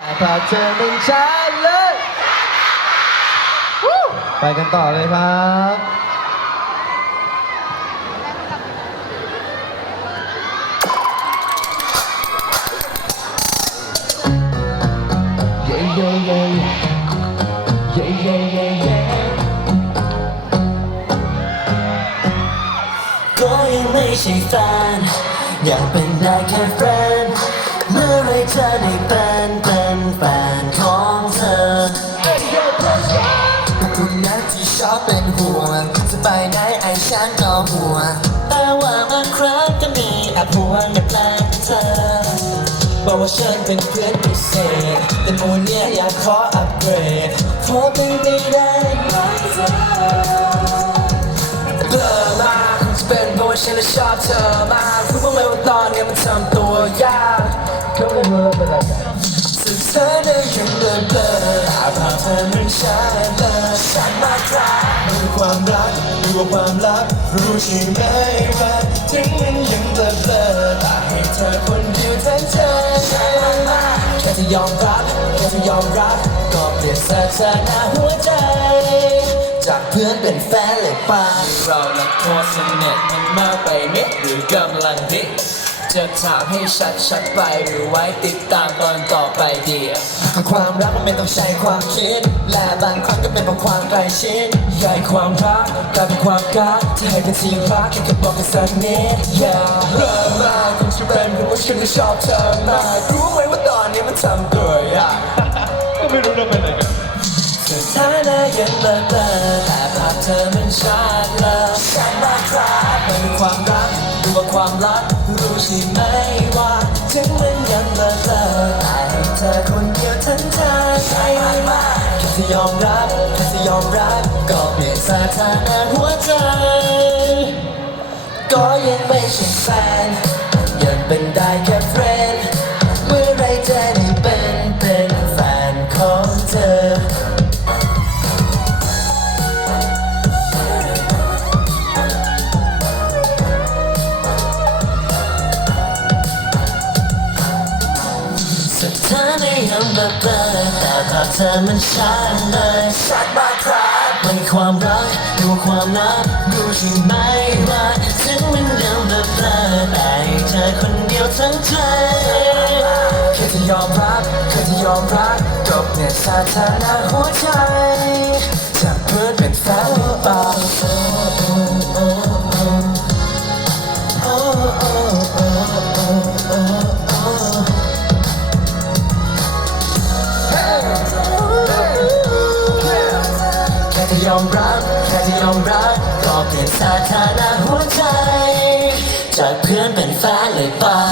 พาเธอเป็นฉันเลยวู้ไปกันต่อเลยครับ เย้เย้เย้เย้เย้เย้เย้ก็ยังไม่ใช่แฟนอยากเป็นได้แค่แฟน เมื่อไรเธอได้เป็นเป็นแฟนของเธอขอบคุณนะที่ชอบเป็นห่วงจะไปไหนไอ้ฉันก็ห่วงแต่ว่าบางครั้งก็มีแอบห่วงและแปลกเธอบอกว่าฉันเป็นเพื่อนพิเศษแต่โมเนี่ยอยากขออัปเกรดขอเป็นไปได้ไหมเธอเบลอมากคงจะเป็นเพราะว่าฉันชอบเธอมาก อาภาพเธอไม่ใช่เลยฉันมาครามันคือความรักรู้ว่าความลับรู้ใช่ไหมว่าถึงมันยังเบลอแต่ให้เธอคนเดียวทั้งใจแค่จะยอมรับแค่จะยอมรับก็เปลี่ยนสถานะหัวใจ จากเพื่อนเป็นแฟนเลยป่ะเราละโคตรสนิทมันมากไปนิดหรือกำลังดิจะถามให้ชัดๆไปหรือไว้ติดตามตอนต่อไปเดียว ความรักมันไม่ต้องใช้ความคิด และบางครั้งก็เป็นเพราะความใกล้ชิดใหญ่ความรักกลายเป็นความกักที่ให้เป็นทีมรักแค่กับบอกกันสักนิด yeah เริ่มมาคงจะเป็นเพราะว่าฉันก็ชอบเธอมากรู้ไหมว่าตอนนี้มันทำตัวยากก็ไม่รู้เราเป็นอะไรกันสถานะยังเบลอเบลอแต่ภาพเธอมันชัดเลยฉันมาครับมันเป็นความรักรู้ว่าความลับรู้ใช่ไหมว่า จะยอมรับถ้าจะยอมรับ ก็เปลี่ยนสถานะหัวใจ ก็ยังไม่ใช่แฟน ยังเป็นได้แค่เพื่อน ธอไม่ยังเบลอเบลอแต่ภาพเธอมันชัดเลยชัดมากครับมันความรักดูความลับดูใช่ไหมว่าถึงมันยังเบลอเบลอแต่เธอคนเดียวทั้งใจแค่จะยอมรับแค่จะยอมรับก็เปลี่ยนสถานะหัวใจ ยอมรับแค่จะยอมรับก็เปลี่ยนสถานะหัวใจ จากเพื่อนเป็นแฟนเลยปะ